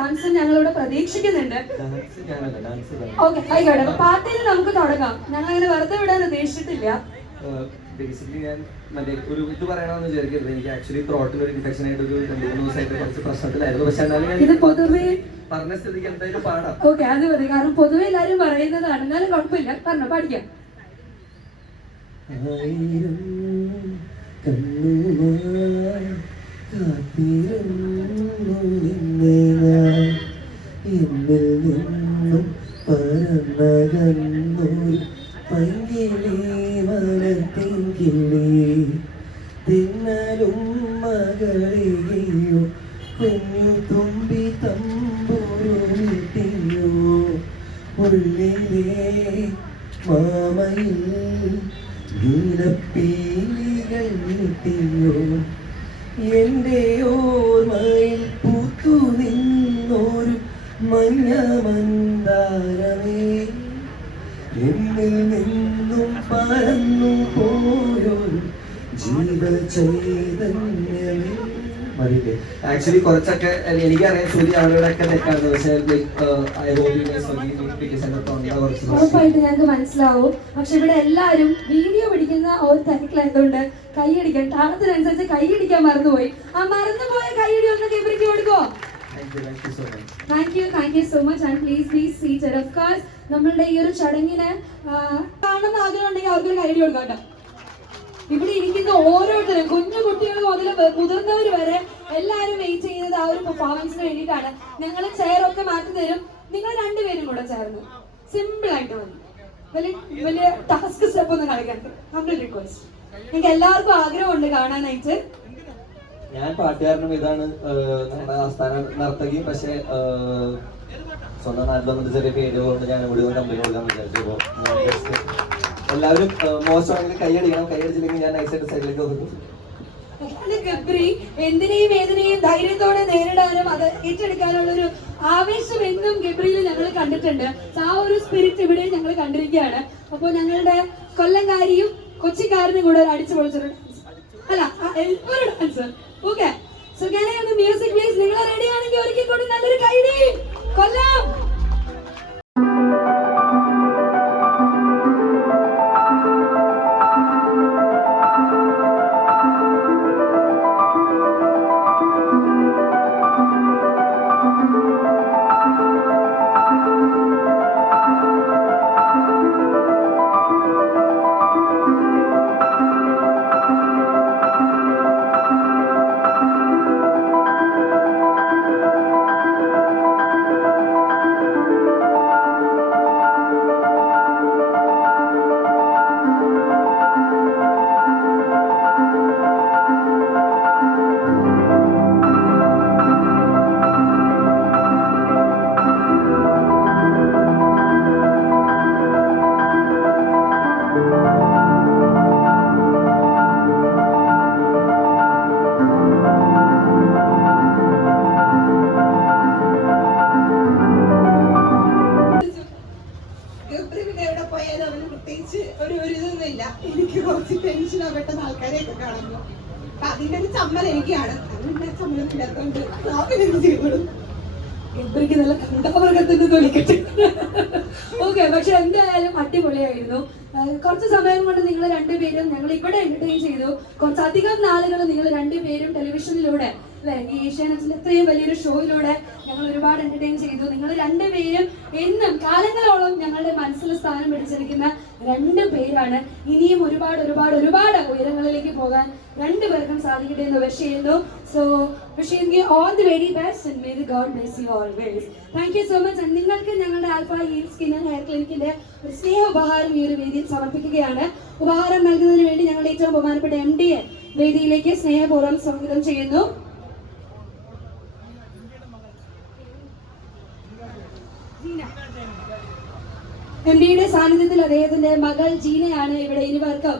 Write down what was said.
ഡാൻസും ഞങ്ങളിവിടെ പ്രതീക്ഷിക്കുന്നുണ്ട്. ഓക്കെ ആയിക്കോട്ടെ. അപ്പൊ പാട്ടിൽ നമുക്ക് തുടങ്ങാം. ഞങ്ങൾ അങ്ങനെ വെറുതെ വിടാൻ ഉദ്ദേശിച്ചിട്ടില്ല. ബേസിക്കലി ഞാൻ മറ്റേ ഒരു ഇത് പറയണമെന്ന് വിചാരിക്കരുത്. എനിക്ക് ആക്ച്വലി ത്രോട്ടിന് ഒരു ഇൻഫെക്ഷൻ ആയിട്ട് ഒരു രണ്ട് മൂന്ന് ദിവസമായിട്ട് കുറച്ച് പ്രശ്നത്തിലായിരുന്നു. പക്ഷെ എന്നാലും ഇത് പൊതുവേ പറഞ്ഞ സ്ഥിതിക്ക് എന്തായാലും പാടാം. ഓക്കെ അത് മതി. കാരണം പൊതുവെ എല്ലാരും പറയുന്നതാണ് എന്നാലും കുഴപ്പമില്ല. പറഞ്ഞോ ആയിരം പൈകിളി വനത്തിങ്കിളി തിന്നലും മകളിയോ കുഞ്ഞു തുമ്പി തമ്പൂരു വീട്ടിയോ ഉള്ളിലേ മാമയിൽ നീലപ്പീലികൾ നീട്ടിയോ എന്റെ ഓർമ്മയിൽ പൂത്തു നിന്നോരു മഞ്ഞ മന്ദാരമേ എന്നിൽ നിന്നും പറന്നു പോയൊരു ജീവചൈതന്യമേ മതിയില്ലേ ആക്ച്വലി കുറച്ചൊക്കെ എനിക്കറിയാം ശ്രുതി അവരോടൊക്കെ തെറ്റാണ് പക്ഷേ. ഉറപ്പായിട്ട് ഞങ്ങൾക്ക് മനസ്സിലാവും. പക്ഷെ ഇവിടെ എല്ലാരും വീഡിയോ പിടിക്കുന്ന ഒരു തിരക്കിലായതുകൊണ്ട് കൈയടിക്കാൻ താളത്തിനനുസരിച്ച് കൈയടിക്കാൻ മറന്നുപോയി. ആ മറന്നുപോയ കൈയടി ഒന്ന് കേബിളിക്ക് കൊടുക്കോ. Thank you thank you so much and please please seated of course നമ്മളുടെ ഈ ഒരു ചടങ്ങിനെ കാണുന്ന ആഗ്രഹം ഉണ്ടെങ്കിൽ അവർക്കൊരു കൈഡി കൊടുക്കാം കേട്ടോ. ഇവിടെ ഇരിക്കുന്ന ഓരോരുത്തരും കുഞ്ഞു കുട്ടികൾ മുതൽ മുതിർന്നവർ വരെ എല്ലാവരും വെയിറ്റ് ചെയ്യുന്നത് ആ ഒരു പെർഫോമൻസിന് വേണ്ടിയിട്ടാണ്. ഞങ്ങൾ ചെയറൊക്കെ മാറ്റി തരും. നിങ്ങൾ രണ്ടുപേരും കൂടെ ചേർന്ന്. സിമ്പിൾ ആയിട്ട് മതി. വലിയ വലിയ ടാസ്ക് സ്റ്റെപ്പ് ഒന്നും ഹംബിൾ റിക്വസ്റ്റ് നിങ്ങൾക്ക് എല്ലാവർക്കും ആഗ്രഹമുണ്ട് കാണാനായിട്ട്? ഞാൻ പാട്ടുകാരനും ഇതാണ് നമ്മുടെ ആസ്ഥാന നർത്തകി പക്ഷേ സ്വന്തം നാട്ടിൽ വന്നിട്ട് ചെറിയ പേര് കൊണ്ട് ഞാൻ ഇവിടെ നിന്ന് കമ്പനി കൊടുക്കാൻ വിചാരിച്ചു. എല്ലാവരും മോശമാണെങ്കിൽ കൈയടിക്കണം കൈയടിച്ചില്ലെങ്കിൽ ഞാൻ നൈസായിട്ട് സൈഡിലേക്ക് ഒതുക്കും ഗബ്രി എന്തിനേയും ഏതിനേയും ധൈര്യത്തോടെ നേരിടാനും അത് ഏറ്റെടുക്കാനുള്ള ഒരു ആവേശം എന്നും ഗബ്രിയിൽ ഞങ്ങൾ കണ്ടിട്ടുണ്ട്. ആ ഒരു സ്പിരിറ്റ് ഇവിടെ ഞങ്ങൾ കണ്ടിരിക്കുകയാണ്. അപ്പോൾ ഞങ്ങളുടെ കൊല്ലംകാരിയും കൊച്ചിക്കാരനും കൂടെ അടിച്ചു പൊളിച്ചിട്ടുണ്ട് അല്ല ഒരു ഡാൻസ് ഓക്കെ സോ ഞാൻ മ്യൂസിക് പ്ലീസ് നിങ്ങൾ റെഡി ആണെങ്കിൽ ഒരിക്കൽ കൂടി നല്ലൊരു കൈഡി കൊല്ലം എനിക്ക് കുറച്ച് ടെൻഷൻ ആവട്ടെ ആൾക്കാരെയൊക്കെ കാണുമ്പോൾ അപ്പൊ അതിന്റെ ഒരു ചമ്മൽ എനിക്കാണ്. അതിന്റെ ഞാൻ നല്ല ഓക്കെ പക്ഷെ എന്തായാലും അടിപൊളിയായിരുന്നു. കുറച്ച് സമയം കൊണ്ട് നിങ്ങൾ രണ്ടുപേരും ഞങ്ങൾ ഇവിടെ എന്റർടൈൻ ചെയ്തു. കുറച്ചധികം നാളുകൾ നിങ്ങൾ രണ്ടുപേരും ടെലിവിഷനിലൂടെ അല്ലെ? ഈ ഏഷ്യാനെറ്റിൽ ഇത്രയും വലിയൊരു ഷോയിലൂടെ ഞങ്ങൾ ഒരുപാട് എന്റർടൈൻ ചെയ്തു. നിങ്ങൾ രണ്ടുപേരും എന്നും കാലങ്ങളോളം ഞങ്ങളുടെ മനസ്സിൽ സ്ഥാനം പിടിച്ചിരിക്കുന്ന രണ്ട് പേരാണ്. ഇനിയും ഒരുപാട് ഒരുപാട് ഒരുപാട് ഉയരങ്ങളിലേക്ക് പോകാൻ രണ്ടു പേർക്കും സാധിക്കട്ടെ എന്ന് വിഷ് ചെയ്യുന്നു. So wish you all the very best God bless you always thank you so much നിങ്ങൾക്ക് ഞങ്ങളുടെ ആൽഫ ഹീൽ സ്കിൻ ഹെയർ ക്ലിനിക്കിന്റെ ഒരു സ്നേഹ ഉപഹാരം ഈ ഒരു വേദിയിൽ സമർപ്പിക്കുകയാണ്. ഉപഹാരം നൽകുന്നതിന് വേണ്ടി ഞങ്ങളുടെ ഏറ്റവും ബഹുമാനപ്പെട്ട എം ഡി എ വേദിയിലേക്ക് സ്നേഹപൂർവം സ്വാഗതം ചെയ്യുന്നു. എം ഡിയുടെ സാന്നിധ്യത്തിൽ അദ്ദേഹത്തിന്റെ മകൾ ജീനയാണ് ഇവിടെ ഇരുവർക്കും